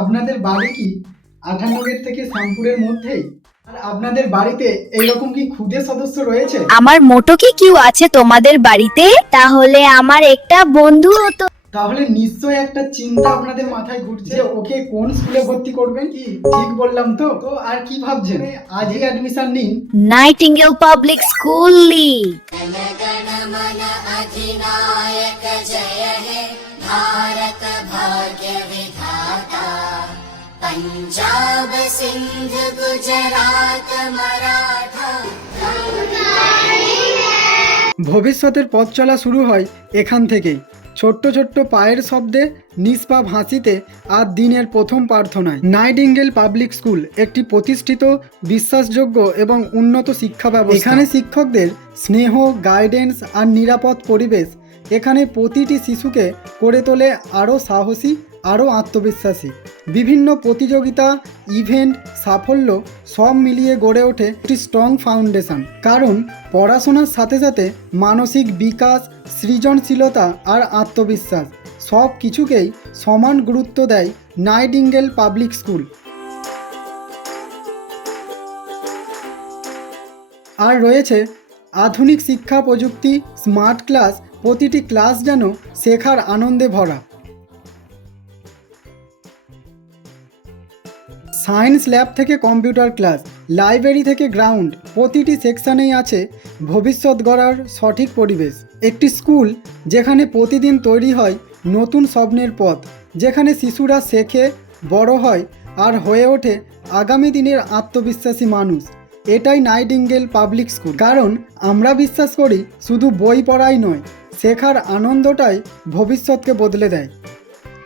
আপনাদের বাড়ি কি 58 গেট থেকে শ্যামপুরের মধ্যেই? আর আপনাদের বাড়িতে এইরকম কি ক্ষুদে সদস্য রয়েছে? আমার মোটো কি কেউ আছে তোমাদের বাড়িতে? তাহলে আমার একটা বন্ধু হতো। তাহলে নিশ্চয়ই একটা চিন্তা আপনাদের মাথায় ঘুরছে যে ওকে কোন স্কুলে ভর্তি করবেন। কি ঠিক বললাম তো? তো আর কি ভাবছেন? আজই অ্যাডমিশন নিন। নাইটিঙ্গেল পাবলিক স্কুল লি। अधिनायक जय हे भारत भाग्य विधाता पंजाब सिंध गुजरात मराठा। ভবিষ্যতের পথ চলা শুরু হয় এখান থেকেই। ছোট্ট ছোট্ট পায়ের শব্দে, নিষ্পাপ হাসিতে আর দিনের প্রথম প্রার্থনায়। নাইটিঙ্গেল পাবলিক স্কুল একটি প্রতিষ্ঠিত, বিশ্বাসযোগ্য এবং উন্নত শিক্ষা ব্যবস্থা। এখানে শিক্ষকদের স্নেহ, গাইডেন্স আর নিরাপদ পরিবেশ এখানে প্রতিটি শিশুকে করে তোলে আরও সাহসী, আরও আত্মবিশ্বাসী। বিভিন্ন প্রতিযোগিতা, ইভেন্ট, সাফল্য সব মিলিয়ে গড়ে ওঠে একটি স্ট্রং ফাউন্ডেশন। কারণ পড়াশোনার সাথে সাথে মানসিক বিকাশ, সৃজনশীলতা আর আত্মবিশ্বাস সব কিছুকেই সমান গুরুত্ব দেয় নাইটিঙ্গেল পাবলিক স্কুল। আর রয়েছে আধুনিক শিক্ষা প্রযুক্তি, স্মার্ট ক্লাস, প্রতিটি ক্লাস যেন শেখার আনন্দে ভরা। সায়েন্স ল্যাব থেকে কম্পিউটার ক্লাস, লাইব্রেরি থেকে গ্রাউন্ড, প্রতিটি সেকশনেই আছে ভবিষ্যৎ গড়ার সঠিক পরিবেশ। একটি স্কুল যেখানে প্রতিদিন তৈরি হয় নতুন স্বপ্নের পথ, যেখানে শিশুরা শেখে, বড় হয় আর হয়ে ওঠে আগামী দিনের আত্মবিশ্বাসী মানুষ। এটাই নাইটিঙ্গেল পাবলিক স্কুল। কারণ আমরা বিশ্বাস করি শুধু বই পড়াই নয়, শেখার আনন্দটাই ভবিষ্যৎকে বদলে দেয়।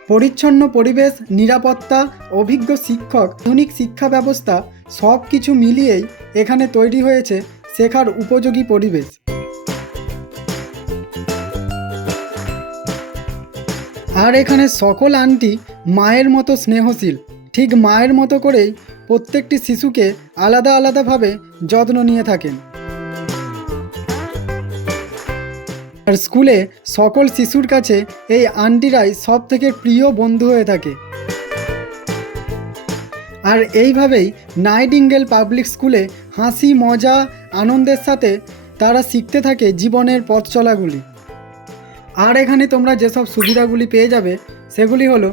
পরিচ্ছন্ন পরিবেশ, নিরাপত্তা, অভিজ্ঞ শিক্ষক, আধুনিক শিক্ষা ব্যবস্থা সব কিছু মিলিয়েই এখানে তৈরি হয়েছে শেখার উপযোগী পরিবেশ। আর এখানে সকল আন্টি মায়ের মতো স্নেহশীল, ঠিক মায়ের মতো করেই প্রত্যেকটি শিশুকে আলাদা আলাদাভাবে যত্ন নিয়ে থাকেন। আর স্কুলে সকল শিশুর কাছে এই আন্টিরাই সব থেকে প্রিয় বন্ধু হয়ে থাকে। আর এইভাবেই নাইটিঙ্গেল পাবলিক স্কুলে হাসি, মজা, আনন্দের সাথে তারা শিখতে থাকে জীবনের পথ চলাগুলি। আর এখানে তোমরা যেসব সুবিধাগুলি পেয়ে যাবে সেগুলি হলো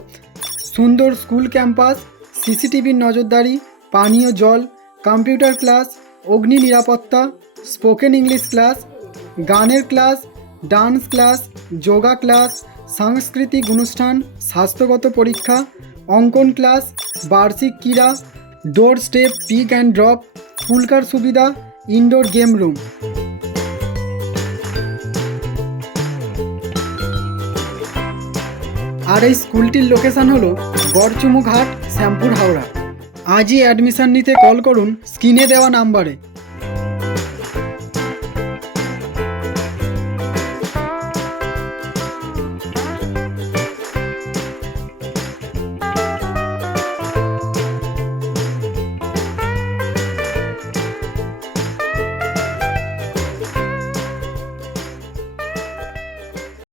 সুন্দর স্কুল ক্যাম্পাস, সিসিটিভির নজরদারি, পানীয় জল, কম্পিউটার ক্লাস, অগ্নি নিরাপত্তা, স্পোকেন ইংলিশ ক্লাস, গানের class, dance class, yoga class, সাংস্কৃতিক অনুষ্ঠান, স্বাস্থ্যগত পরীক্ষা, অঙ্কন ক্লাস, বার্ষিক ক্রীড়া, door step pick and drop, pool car সুবিধা, ইনডোর গেম রুম। আর এই স্কুলটির লোকেশান হলো গড়চুমু ঘাট, শ্যামপুর, হাওড়া। আজই অ্যাডমিশন নিতে কল করুন স্ক্রিনে দেওয়া নাম্বারে।